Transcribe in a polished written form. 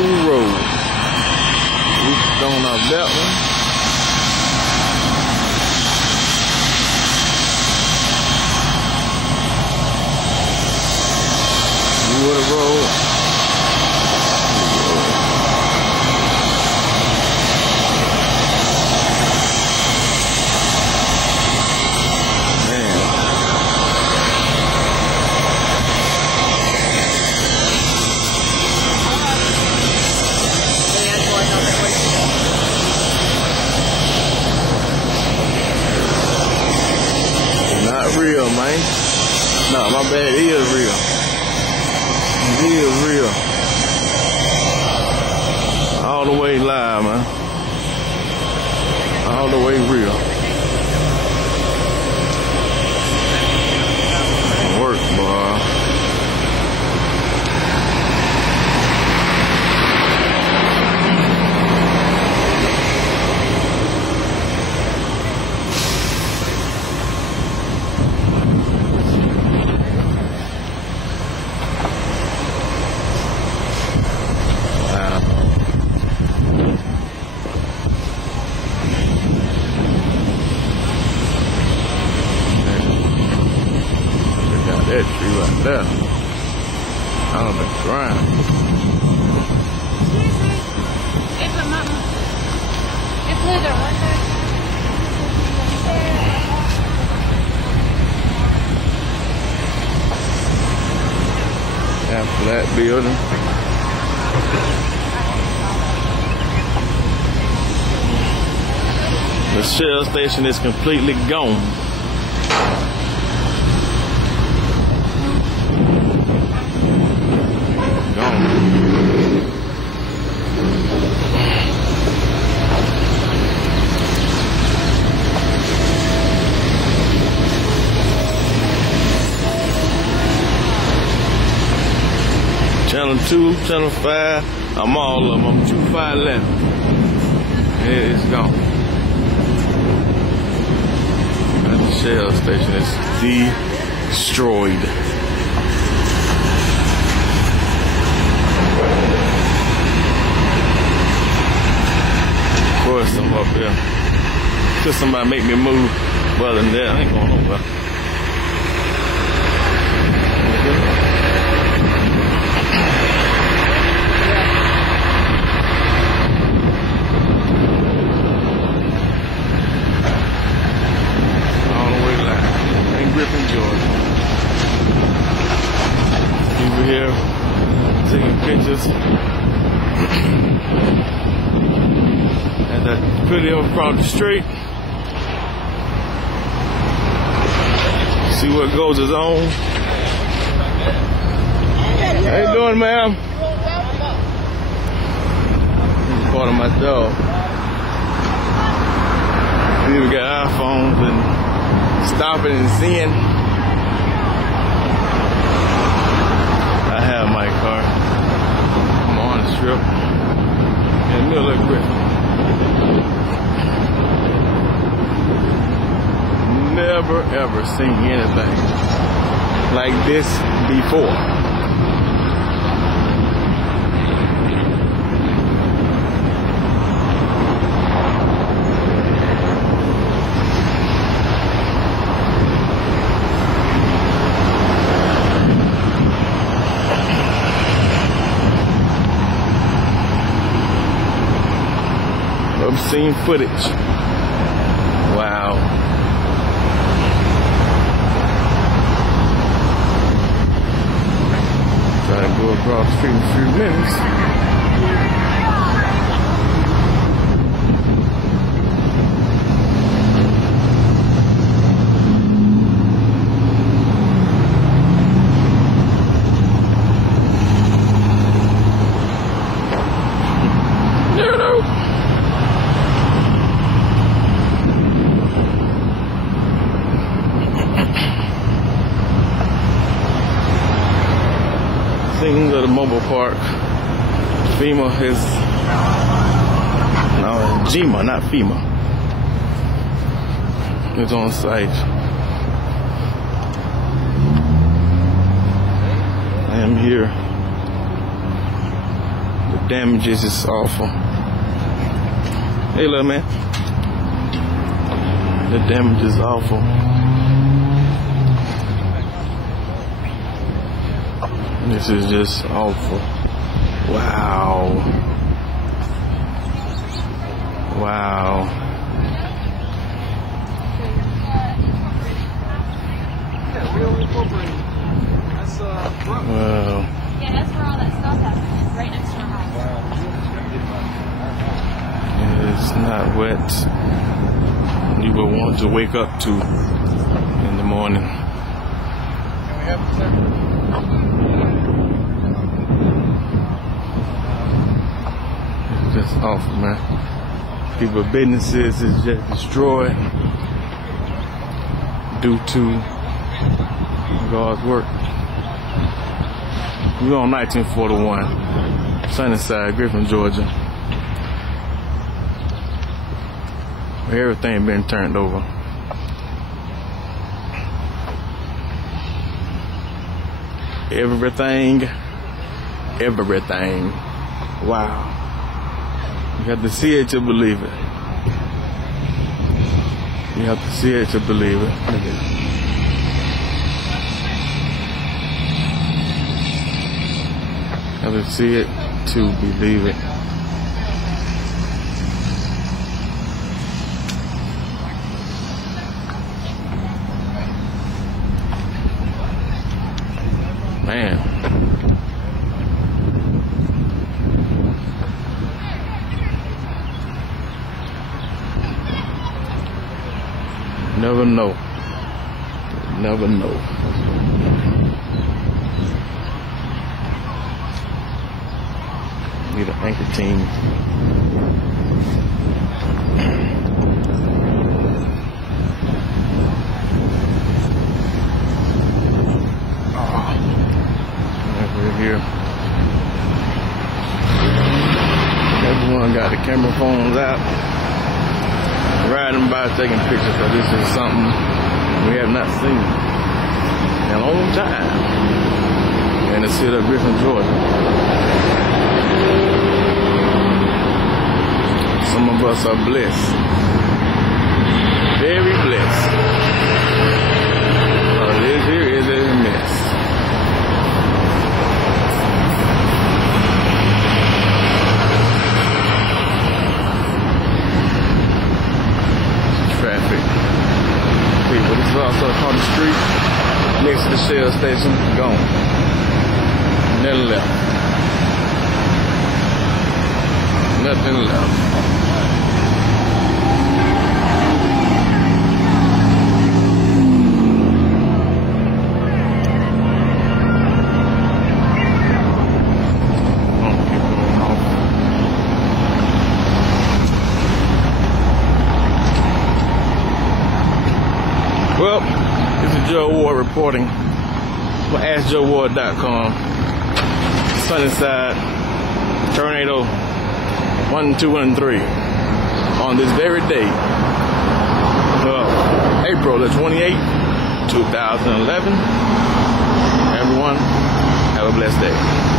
School Road. We've gone off that one. Wood Road. Real, man. No, my bad. It is real. It is real. All the way live, man. All the way real. Work, boy. That tree right there. I've been trying. It's little. After that building. The Shell station is completely gone. Channel 2, Channel 5, I'm all of them. I'm 2, 5 left. It's gone. And the Shell station is destroyed. Of course, I'm up here. Could somebody make me move? Well, than that, I ain't going nowhere. Griffin, Georgia. People here taking pictures. And that pretty over across the street. See what goes is on. How you doing, ma'am? This is part of my dog. We got iPhones and stopping and seeing. I have my car. I'm on the strip in the middle of Griffin. Never ever seen anything like this before. Obscene footage. Wow. Try to go across the street in a few minutes. Scenes of the mobile park. FEMA is, no, GEMA, not FEMA, is on site. I am here. The damages is awful. Hey, little man. The damage is awful. This is just awful. Wow. Wow. Wow. Yeah, that's where all that stuff happened. Right next to our house. It's not what you would want to wake up to in the morning. It's just awful, man. People's businesses is just destroyed due to God's work. We're on 1941, Sunnyside, Griffin, Georgia. Everything been turned over. Everything. Wow. You have to see it to believe it. You have to see it to believe it. Look at it. You have to see it to believe it. Man. Never know. Never know. Need an anchor team. Here. Everyone got the camera phones out, riding by taking pictures, because this is something we have not seen in a long time in the city of Griffin, Georgia. Some of us are blessed, very blessed. This here is a mess. But this is also across the street next to the Shell station. Gone. Nothing left. Nothing left. Well, this is Joe Ward reporting for AskJoeWard.com. Sunnyside, Tornado 1, 2, and 3 on this very day of April the 28th, 2011. Everyone, have a blessed day.